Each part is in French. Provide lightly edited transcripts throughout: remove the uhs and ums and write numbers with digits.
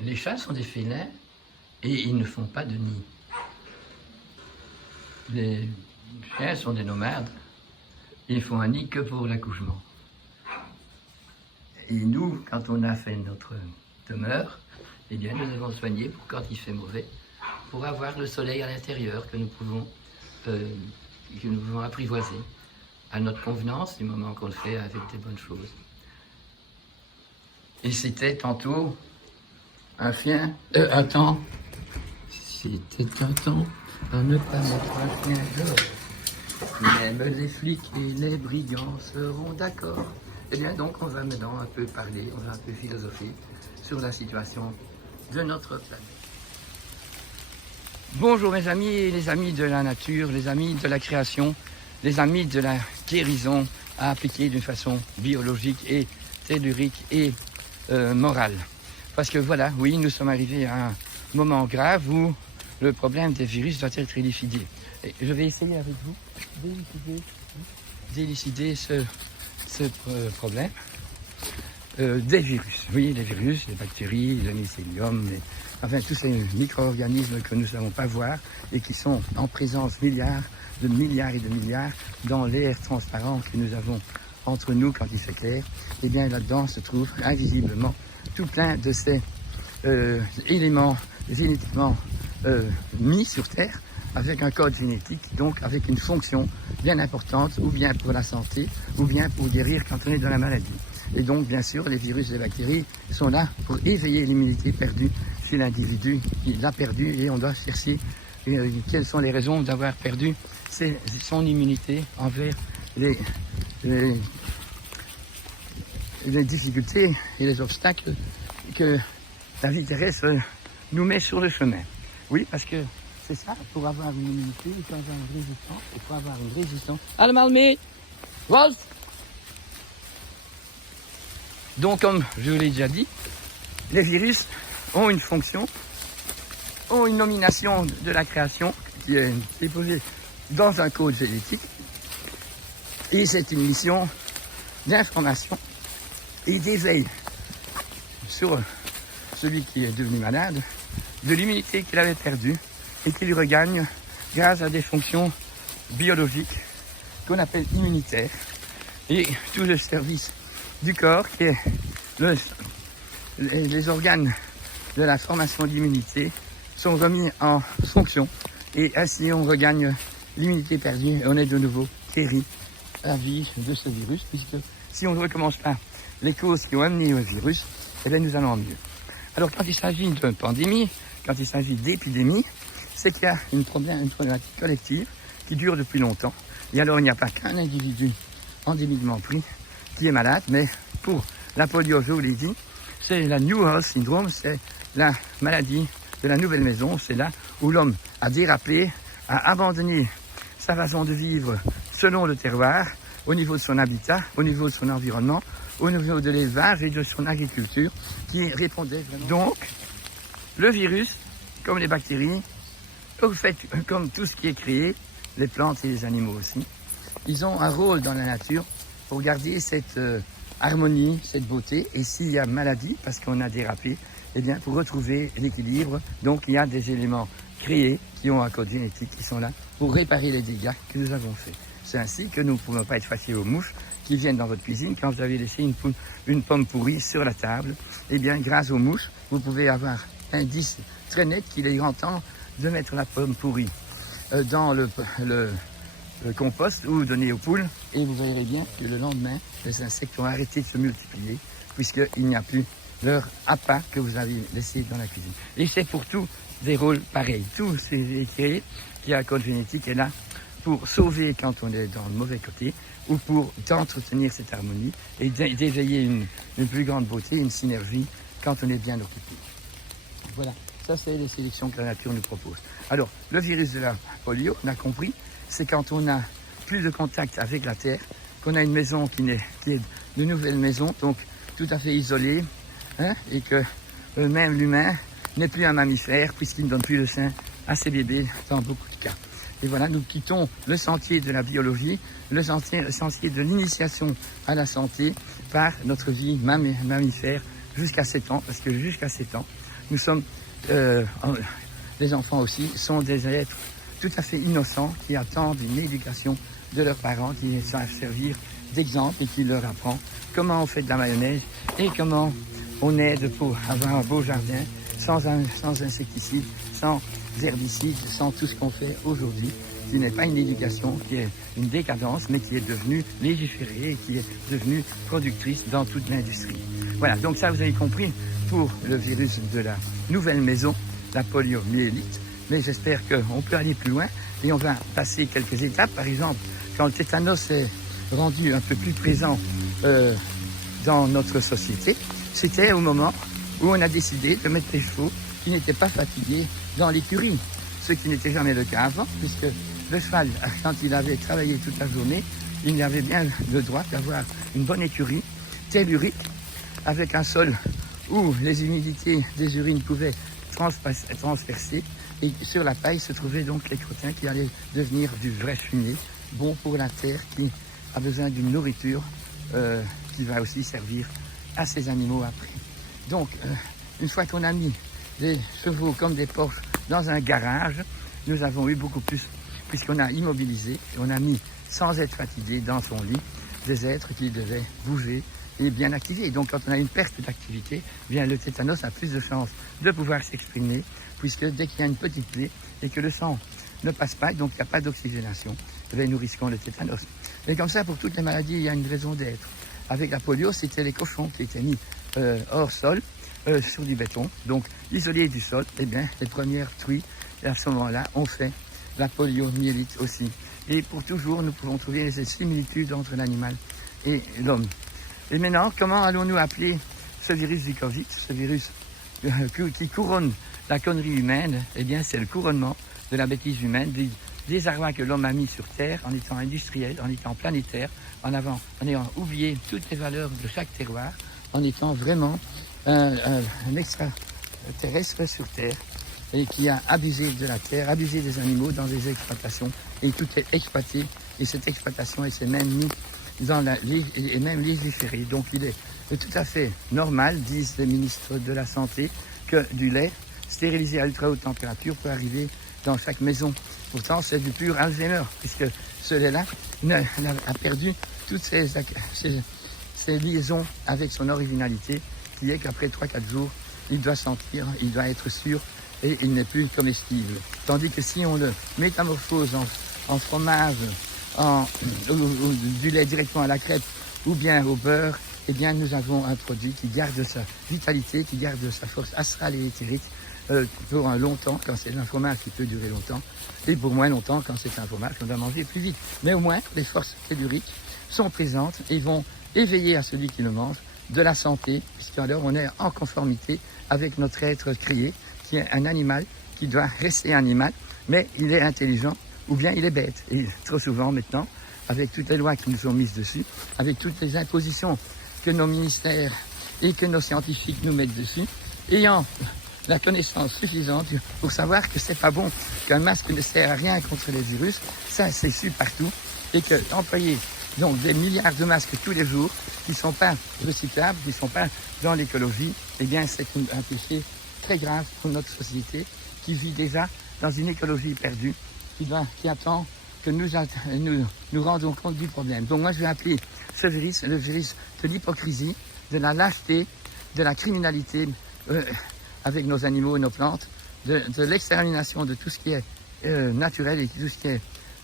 Les chats sont des félins et ils ne font pas de nid. Les chiens sont des nomades. Ils font un nid que pour l'accouchement. Et nous, quand on a fait notre demeure, eh bien, nous avons soigné pour quand il fait mauvais, pour avoir le soleil à l'intérieur que nous pouvons apprivoiser à notre convenance du moment qu'on le fait avec des bonnes choses. Et c'était tantôt un temps. C'était un temps à ne pas mettre un chien dehors. Même les flics et les brigands seront d'accord. Eh bien, donc, on va maintenant un peu parler, on va un peu philosopher sur la situation de notre planète. Bonjour mes amis, les amis de la nature, les amis de la création, les amis de la guérison à appliquer d'une façon biologique et tellurique et morale. Parce que voilà, oui, nous sommes arrivés à un moment grave où le problème des virus doit être élucidé. Et je vais essayer avec vous d'élucider ce problème des virus. Oui, les virus, les bactéries, le mycélium, enfin tous ces micro-organismes que nous ne savons pas voir et qui sont en présence milliards et de milliards dans l'air transparent que nous avons entre nous quand il fait clair. Et bien là-dedans se trouve invisiblement tout plein de ces éléments génétiquement mis sur Terre avec un code génétique, donc avec une fonction bien importante, ou bien pour la santé, ou bien pour guérir quand on est dans la maladie. Et donc, bien sûr, les virus et les bactéries sont là pour éveiller l'immunité perdue chez l'individu qui l'a perdue, et on doit chercher quelles sont les raisons d'avoir perdu son immunité envers les difficultés et les obstacles que la vie terrestre nous met sur le chemin. Oui, parce que c'est ça, pour avoir une immunité, il faut avoir une résistance, il faut avoir une résistance. Allemaal mee! Rose! Donc, comme je vous l'ai déjà dit, les virus ont une fonction, ont une nomination de la création qui est déposée dans un code génétique. Et c'est une mission d'information et d'éveil sur celui qui est devenu malade, de l'immunité qu'il avait perdue et qu'il regagne grâce à des fonctions biologiques qu'on appelle immunitaires. Et tout le service du corps qui est les organes de la formation d'immunité sont remis en fonction et ainsi on regagne l'immunité perdue et on est de nouveau guéri à la vie de ce virus, puisque si on ne recommence pas les causes qui ont amené au virus, eh bien nous allons mieux. Alors quand il s'agit de pandémie, quand il s'agit d'épidémie, c'est qu'il y a une problématique collective qui dure depuis longtemps. Et alors il n'y a pas qu'un individu endémiquement pris qui est malade, mais pour la polio, je vous l'ai dit, c'est la New House Syndrome, c'est la maladie de la nouvelle maison, c'est là où l'homme a dérapé, a abandonné sa façon de vivre selon le terroir, au niveau de son habitat, au niveau de son environnement, au niveau de l'élevage et de son agriculture, qui répondait vraiment. Donc, le virus, comme les bactéries, au fait, comme tout ce qui est créé, les plantes et les animaux aussi, ils ont un rôle dans la nature pour garder cette harmonie, cette beauté. Et s'il y a maladie, parce qu'on a dérapé, eh bien, pour retrouver l'équilibre, donc il y a des éléments créés qui ont un code génétique qui sont là pour réparer les dégâts que nous avons faits. C'est ainsi que nous ne pouvons pas être fâchés aux mouches qui viennent dans votre cuisine quand vous avez laissé une pomme pourrie sur la table. Eh bien, grâce aux mouches, vous pouvez avoir un indice très net qu'il est grand temps de mettre la pomme pourrie dans le compost ou donner aux poules. Et vous verrez bien que le lendemain, les insectes ont arrêté de se multiplier puisqu'il n'y a plus leur appât que vous avez laissé dans la cuisine. Et c'est pour tous des rôles pareils. Tout c'est créé qui a un code génétique est là pour sauver quand on est dans le mauvais côté ou pour entretenir cette harmonie et d'éveiller une plus grande beauté, une synergie quand on est bien occupé. Voilà, ça c'est les sélections que la nature nous propose. Alors, le virus de la polio, on a compris, c'est quand on a plus de contact avec la terre, qu'on a une maison qui est de nouvelle maison, donc tout à fait isolée, hein, et que même l'humain n'est plus un mammifère puisqu'il ne donne plus le sein à ses bébés dans beaucoup de cas. Et voilà, nous quittons le sentier de la biologie, le sentier de l'initiation à la santé par notre vie mammifère jusqu'à 7 ans, parce que jusqu'à 7 ans, nous sommes, les enfants aussi, sont des êtres tout à fait innocents qui attendent une éducation de leurs parents, qui savent servir d'exemple et qui leur apprend comment on fait de la mayonnaise et comment on aide pour avoir un beau jardin sans insecticides, sans herbicides, sans tout ce qu'on fait aujourd'hui, qui n'est pas une éducation, qui est une décadence, mais qui est devenue légiférée et qui est devenue productrice dans toute l'industrie. Voilà, donc ça vous avez compris pour le virus de la nouvelle maison, la poliomyélite, mais j'espère qu'on peut aller plus loin et on va passer quelques étapes. Par exemple, quand le tétanos est rendu un peu plus présent dans notre société, c'était au moment où on a décidé de mettre les chevaux qui n'étaient pas fatigués dans l'écurie, ce qui n'était jamais le cas avant, puisque le cheval, quand il avait travaillé toute la journée, il avait bien le droit d'avoir une bonne écurie tellurique, avec un sol où les humidités des urines pouvaient transpercer, et sur la paille se trouvaient donc les crottins qui allaient devenir du vrai fumier, bon pour la terre qui a besoin d'une nourriture qui va aussi servir à ces animaux après. Donc, une fois qu'on a mis des chevaux comme des Porsche dans un garage, nous avons eu beaucoup plus, puisqu'on a immobilisé, on a mis, sans être fatigué, dans son lit, des êtres qui devaient bouger et bien activés. Donc, quand on a une perte d'activité, bien le tétanos a plus de chances de pouvoir s'exprimer, puisque dès qu'il y a une petite plaie et que le sang ne passe pas, donc il n'y a pas d'oxygénation, nous risquons le tétanos. Et comme ça, pour toutes les maladies, il y a une raison d'être. Avec la polio, c'était les cochons qui étaient mis hors sol, sur du béton, donc isolés du sol. Eh bien, les premières truies, à ce moment-là, ont fait la poliomyélite aussi. Et pour toujours, nous pouvons trouver ces similitudes entre l'animal et l'homme. Et maintenant, comment allons-nous appeler ce virus du Covid, ce virus qui couronne la connerie humaine? Eh bien, c'est le couronnement de la bêtise humaine, du désarroi que l'homme a mis sur Terre en étant industriel, en étant planétaire, en ayant oublié toutes les valeurs de chaque terroir, en étant vraiment un extraterrestre sur Terre et qui a abusé de la Terre, abusé des animaux dans des exploitations, et tout est exploité, et cette exploitation est même mise dans et même légiférée. Donc il est tout à fait normal, disent les ministres de la Santé, que du lait stérilisé à ultra haute température peut arriver dans chaque maison. Pourtant, c'est du pur Alzheimer, puisque ce lait-là a perdu toutes ses liaisons avec son originalité, qui est qu'après 3-4 jours, il doit sentir, il doit être sûr, et il n'est plus comestible. Tandis que si on le métamorphose en fromage, ou du lait directement à la crêpe, ou bien au beurre, eh bien nous avons un produit qui garde sa vitalité, qui garde sa force astrale et éthérique pour longtemps, quand c'est un fromage qui peut durer longtemps, et pour moins longtemps quand c'est un fromage qu'on doit manger plus vite. Mais au moins, les forces telluriques sont présentes et vont éveiller à celui qui le mange de la santé, puisqu'alors on est en conformité avec notre être créé, qui est un animal, qui doit rester animal, mais il est intelligent, ou bien il est bête. Et trop souvent maintenant, avec toutes les lois qui nous sont mises dessus, avec toutes les impositions que nos ministères et que nos scientifiques nous mettent dessus, ayant la connaissance suffisante pour savoir que c'est pas bon, qu'un masque ne sert à rien contre les virus, ça c'est su partout, et que employer donc des milliards de masques tous les jours, qui ne sont pas recyclables, qui ne sont pas dans l'écologie, eh bien c'est un péché très grave pour notre société, qui vit déjà dans une écologie perdue, qui attend que nous rendons compte du problème. Donc moi je vais appeler ce virus le virus de l'hypocrisie, de la lâcheté, de la criminalité avec nos animaux et nos plantes, de l'extermination de tout ce qui est naturel et tout ce qui est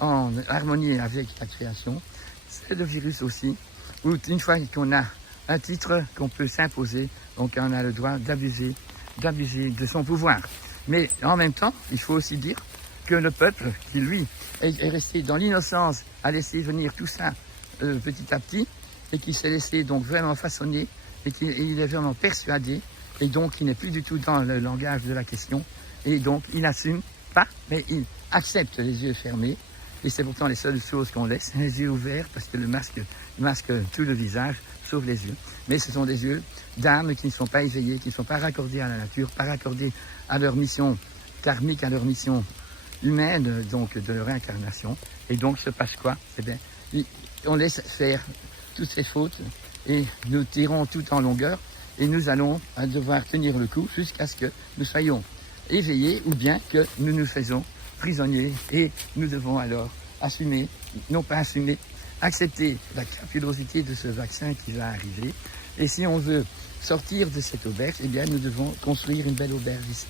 en harmonie avec la création. C'est le virus aussi, où une fois qu'on a un titre qu'on peut s'imposer, donc on a le droit d'abuser de son pouvoir. Mais en même temps, il faut aussi dire que le peuple, qui lui est resté dans l'innocence, a laissé venir tout ça petit à petit, et qui s'est laissé donc vraiment façonner, et il est vraiment persuadé, et donc il n'est plus du tout dans le langage de la question, et donc il n'assume pas, mais il accepte les yeux fermés, et c'est pourtant les seules choses qu'on laisse, les yeux ouverts, parce que le masque tout le visage, sauf les yeux. Mais ce sont des yeux d'âme qui ne sont pas éveillés, qui ne sont pas raccordés à la nature, pas raccordés à leur mission karmique, à leur mission humaine, donc de leur incarnation. Et donc se passe quoi? Eh bien, on laisse faire toutes ces fautes, et nous tirons tout en longueur, et nous allons devoir tenir le coup jusqu'à ce que nous soyons éveillés ou bien que nous nous faisons prisonniers et nous devons alors assumer, non pas assumer, accepter la crapulosité de ce vaccin qui va arriver. Et si on veut sortir de cette auberge, eh bien nous devons construire une belle auberge ici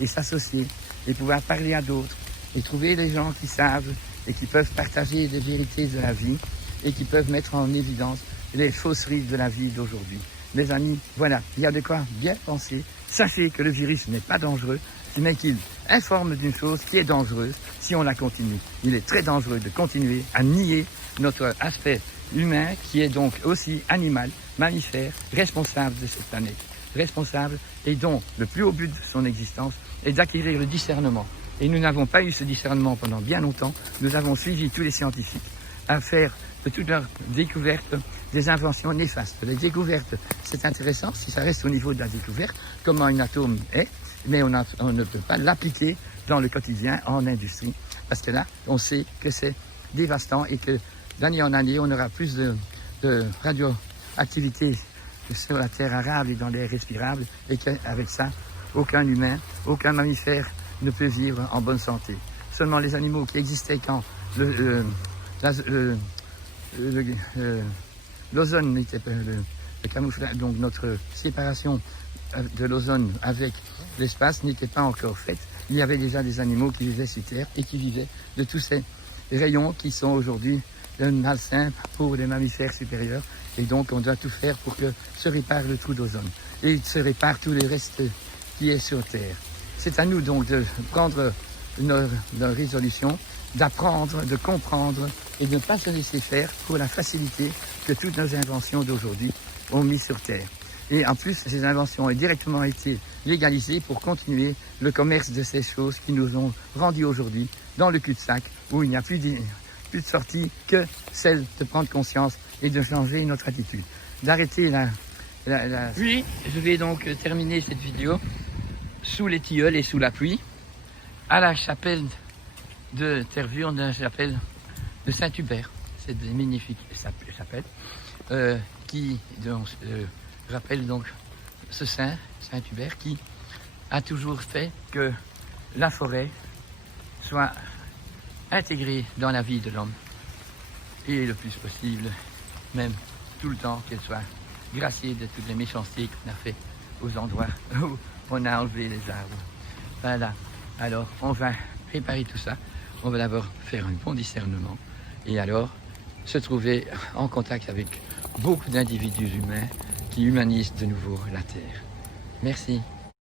et s'associer et pouvoir parler à d'autres et trouver des gens qui savent et qui peuvent partager les vérités de la vie et qui peuvent mettre en évidence les fausseries de la vie d'aujourd'hui. Mes amis, voilà, il y a de quoi bien penser. Sachez que le virus n'est pas dangereux, mais qu'il informe d'une chose qui est dangereuse si on la continue. Il est très dangereux de continuer à nier notre aspect humain qui est donc aussi animal, mammifère, responsable de cette planète. Responsable et dont le plus haut but de son existence est d'acquérir le discernement. Et nous n'avons pas eu ce discernement pendant bien longtemps. Nous avons suivi tous les scientifiques à faire de toutes leurs découvertes des inventions néfastes. Les découvertes, c'est intéressant si ça reste au niveau de la découverte, comment un atome est, mais on ne peut pas l'appliquer dans le quotidien en industrie. Parce que là, on sait que c'est dévastant et que d'année en année, on aura plus de radioactivité sur la terre arable et dans l'air respirable et qu'avec ça, aucun humain, aucun mammifère ne peut vivre en bonne santé. Seulement les animaux qui existaient quand l'ozone n'était pas le camouflage, donc notre séparation de l'ozone avec l'espace n'était pas encore faite. Il y avait déjà des animaux qui vivaient sur Terre et qui vivaient de tous ces rayons qui sont aujourd'hui malsains pour les mammifères supérieurs. Et donc on doit tout faire pour que se répare le trou d'ozone et se répare tout le reste qui est sur Terre. C'est à nous donc de prendre nos résolutions, d'apprendre, de comprendre et de ne pas se laisser faire pour la facilité que toutes nos inventions d'aujourd'hui ont mis sur Terre. Et en plus, ces inventions ont directement été légalisées pour continuer le commerce de ces choses qui nous ont rendus aujourd'hui dans le cul-de-sac où il n'y a plus de sortie que celle de prendre conscience et de changer notre attitude. D'arrêter Puis, je vais donc terminer cette vidéo sous les tilleuls et sous la pluie, à la chapelle de Tervuren, la chapelle de Saint-Hubert. Cette magnifique chapelle qui rappelle donc ce Saint-Hubert qui a toujours fait que la forêt soit intégrée dans la vie de l'homme et le plus possible, même tout le temps, qu'elle soit graciée de toutes les méchancetés qu'on a fait aux endroits où on a enlevé les arbres. Voilà, alors on va préparer tout ça, on va d'abord faire un bon discernement et alors se trouver en contact avec beaucoup d'individus humains qui humanisent de nouveau la Terre. Merci.